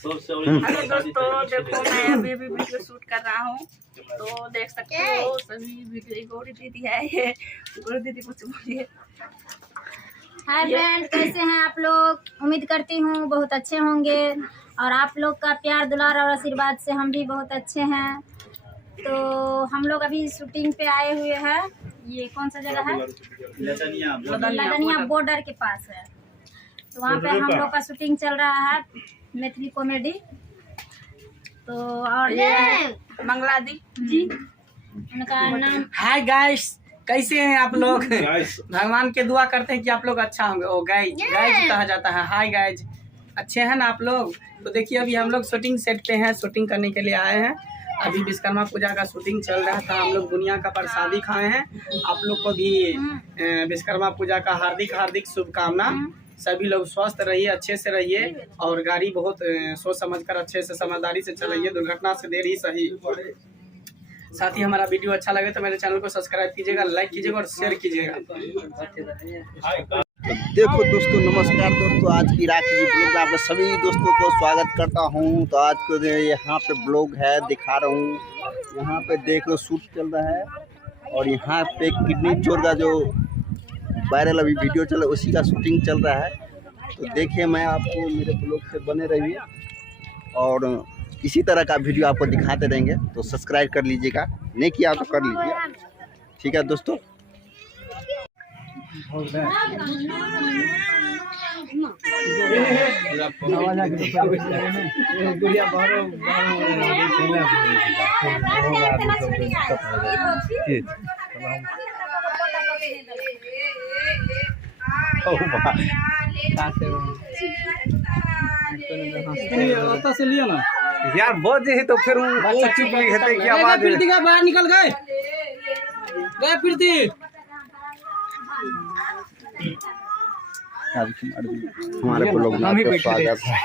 Hello दोस्तों, देखो मैं अभी भी वीडियो शूट कर रहा हूँ, तो देख सकते हो सभी वीडियो। गौरी दीदी है ये, गौरी दीदी कुछ बोलिए। हाय फ्रेंड, कैसे हैं आप लोग? उम्मीद करती हूँ बहुत अच्छे होंगे और आप लोग का प्यार दुलार और आशीर्वाद से हम भी बहुत अच्छे हैं। तो हम लोग अभी शूटिंग पे आए हुए हैं। ये कौन सा जगह है? लदनिया बॉर्डर के पास है। तो वहाँ पे हम लोग का शूटिंग चल रहा है, मैथिली कॉमेडी। तो और ये मंगला दी जी, उनका नाम। हाय गाइस, कैसे हैं आप लोग? भगवान के दुआ करते हैं कि आप लोग अच्छा होंगे। ओ गाइज कहा जाता है। हाय गाइज, अच्छे हैं ना आप लोग? तो देखिए अभी हम लोग शूटिंग सेट पे हैं, शूटिंग करने के लिए आए हैं। अभी विश्वकर्मा पूजा का शूटिंग चल रहा था। हम लोग दुनिया का प्रसादी खाए हैं। आप लोग को भी विश्वकर्मा पूजा का हार्दिक हार्दिक शुभकामना। सभी लोग स्वस्थ रहिए, अच्छे से रहिए और गाड़ी बहुत सोच समझकर अच्छे से समझदारी से चलाइए। दुर्घटना से देर ही सही। साथ ही हमारा वीडियो अच्छा लगे तो मेरे चैनल को सब्सक्राइब कीजिएगा, लाइक कीजिएगा और शेयर कीजिएगा। तो देखो दोस्तों, नमस्कार दोस्तों, आज की राखी ब्लॉग में आप सभी दोस्तों को स्वागत करता हूं। तो आज को यहाँ पे ब्लॉग है, दिखा रहा हूं। यहाँ पे देख लो शूट चल रहा है और यहाँ पे किडनी चोर का जो वायरल अभी वीडियो चल रहा है उसी का शूटिंग चल रहा है। तो देखिए, मैं आपको मेरे ब्लॉग से बने रहिए और इसी तरह का वीडियो आपको दिखाते रहेंगे। तो सब्सक्राइब कर लीजिएगा, नहीं किया तो कर लीजिए, ठीक है दोस्तों। से लिया ना यार बहुत जी तो फिर चुप है कि आवाज बाहर निकल गए फिरती। हमारे ब्लॉग में आपका स्वागत है।